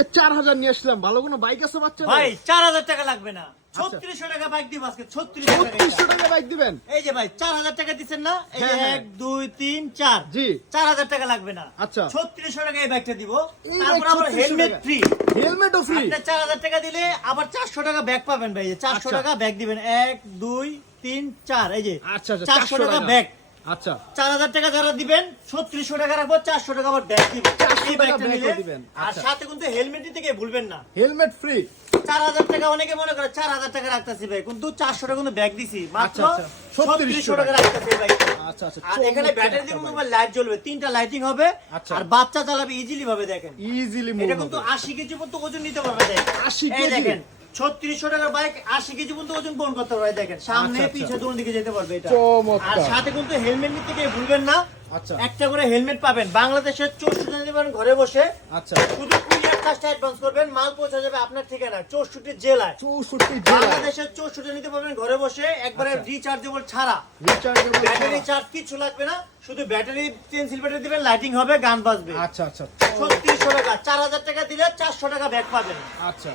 আজকে 4000 নিয়ে আসলাম, ভালো কোনো বাইক আছে বাচ্চা ভাই 4000 টাকা লাগবে না, 3600 টাকা বাইক দিব আজকে। 3600 টাকা বাইক দিবেন? এই যে ভাই 4000 টাকা দিচ্ছেন না, এই যে হ্যাঁ, 1 2 3 4 জি 4000 টাকা লাগবে না। আচ্ছা 3600 টাকা এই বাইকটা দিব, এই তারপর বাইক আবার 3600 হেলমেট টাকা। ফ্রি। হেলমেটও ফ্রি? আপনি 4000 টাকা দিলে আবার 400 টাকা ব্যাগ পাবেন ভাই, এই যে 400 আচ্ছা। টাকা ব্যাগ দিবেন, 1 2 3 4, এই যে আচ্ছা আচ্ছা 400 টাকা ব্যাগ। আচ্ছা 4000 টাকা যারা দিবেন 3600 টাকা রাখবো, 400 টাকা আবার ব্যাগ দিব 400 এই টাকা বাইকটা ব্যাগও নিলে। দিবেন। আর আচ্ছা। সাথে কিন্তু হেলমেট দিতে গিয়ে ভুলবেন না, হেলমেট ফ্রি। 4000 টাকা অনেকে মনে করে 4000 টাকা রাখতেছি ভাই, কিন্তু 400 টাকা কিন্তু ব্যাগ দিছি, মাত্র আচ্ছা, আচ্ছা, 3600 টাকা রাখতেছি এই বাইকটা। আচ্ছা আচ্ছা আর এখানে ব্যাটারি দিয়ে মোবাইল লাইট জ্বলবে, 3টা লাইটিং হবে। আচ্ছা। আর বাচ্চা চালাবে ইজিলি ভাবে, দেখেন ইজিলি মুভ এটা কিন্তু 80 কেজি পর্যন্ত ওজন নিতে পারবে, দেখেন 80 এই কেজি? দেখেন 3600 টাকার বাইক 80 কেজি পর্যন্ত ওজন বহন করতে পারবে, দেখেন সামনে আচ্ছা, আচ্ছা। পিছে দুই দিকে যেতে পারবে এটা। চমৎকার। আর সাথে কিন্তু হেলমেট নিতে গিয়ে ভুলবেন না, আচ্ছা একটা করে হেলমেট পাবেন বাংলাদেশের 64 টা দিবেন ঘরে বসে। আচ্ছা শুধু কুরিয়ার কাজটা অ্যাডভান্স করবেন, মাল পৌঁছে যাবে আপনার ঠিকানা 64 জেলায়। 64 জেলা বাংলাদেশের 64 টা নিতে পারবেন ঘরে বসে, একবারে আচ্ছা। রিচার্জেবল ছাড়া, রিচার্জেবল ব্যাটারি চার্জ কিছু লাগবে না, শুধু ব্যাটারি পেন্সিল ব্যাটারি দিবেন, লাইটিং হবে, গান বাজবে। আচ্ছা আচ্ছা 3600 টাকা, 4000 টাকা দিলে 400 টাকা ব্যাক পাবেন। আচ্ছা